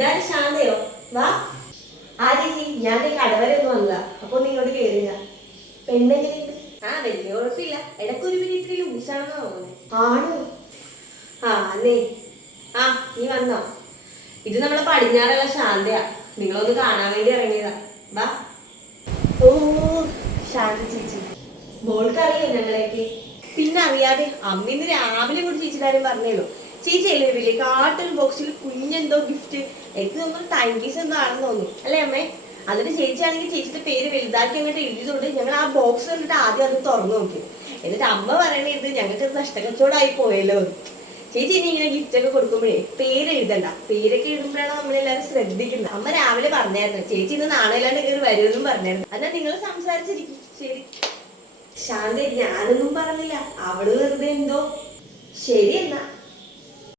ഇതാരും ശാന്തയോ? വാ. ആ ചേച്ചി, ഞാൻ കടവരെ ഒന്ന് വന്നതാ. അപ്പൊ ഒന്ന് ഇങ്ങോട്ട് കേറില്ല. പെണ്ണെങ്ങനെയുണ്ട്? ആ, വലിയ ഉറപ്പില്ല. ഇടയ്ക്കൊരു പിന്നെ ഇത്തിരി ലൂസാണെന്നാ തോന്നുന്നത്. ആണോ? ആ അന്നേ. ആ, നീ വന്നോ? ഇത് നമ്മളെ പടിഞ്ഞാറുള്ള ശാന്തയാ. നിങ്ങളൊന്ന് കാണാൻ വേണ്ടി ഇറങ്ങിയതാ. വാ. ഓ, ശാന്ത ചേച്ചി. മോൾക്കറിയോ ഞങ്ങളെയൊക്കെ? പിന്നെ അറിയാതെ. അമ്മ ഇന്ന് രാവിലെ കൂടി ചേച്ചിക്കാരും പറഞ്ഞേളൂ. ചേച്ചി അല്ലേ വലിയ കാട്ടൊരു ബോക്സിൽ കുഞ്ഞെന്തോ ഗിഫ്റ്റ്. എനിക്ക് തോന്നുന്നു ടൈം പീസ് എന്തോ ആണെന്ന് തോന്നുന്നു അല്ലേ അമ്മേ? അതിന് ചേച്ചിയാണെങ്കിൽ ചേച്ചിയുടെ പേര് വലുതാക്കി അങ്ങോട്ട് എഴുതിയതുകൊണ്ട് ഞങ്ങൾ ആ ബോക്സ് കണ്ടിട്ട് ആദ്യം അത് തുറന്നു നോക്കി. എന്നിട്ട് അമ്മ പറയണേ ഇത് ഞങ്ങൾക്ക് നഷ്ടക്കച്ചവടമായി പോയല്ലോ. ചേച്ചി ഇനി ഇങ്ങനെ ഗിഫ്റ്റ് ഒക്കെ കൊടുക്കുമ്പോഴേ പേര് എഴുതണ്ട. പേരൊക്കെ എഴുതുമ്പോഴാണ് നമ്മളെല്ലാവരും ശ്രദ്ധിക്കുന്നത്. അമ്മ രാവിലെ പറഞ്ഞായിരുന്നു ചേച്ചി ഇന്ന് നാളെ അല്ലാണ്ട് കയറി വരുമെന്നും പറഞ്ഞായിരുന്നു. എന്നാൽ നിങ്ങൾ സംസാരിച്ചിരിക്കും. ശരി. ശാന്ത, ഞാനൊന്നും പറഞ്ഞില്ല. അവള് വെറുതെ എന്തോ. ശരി എന്നാ.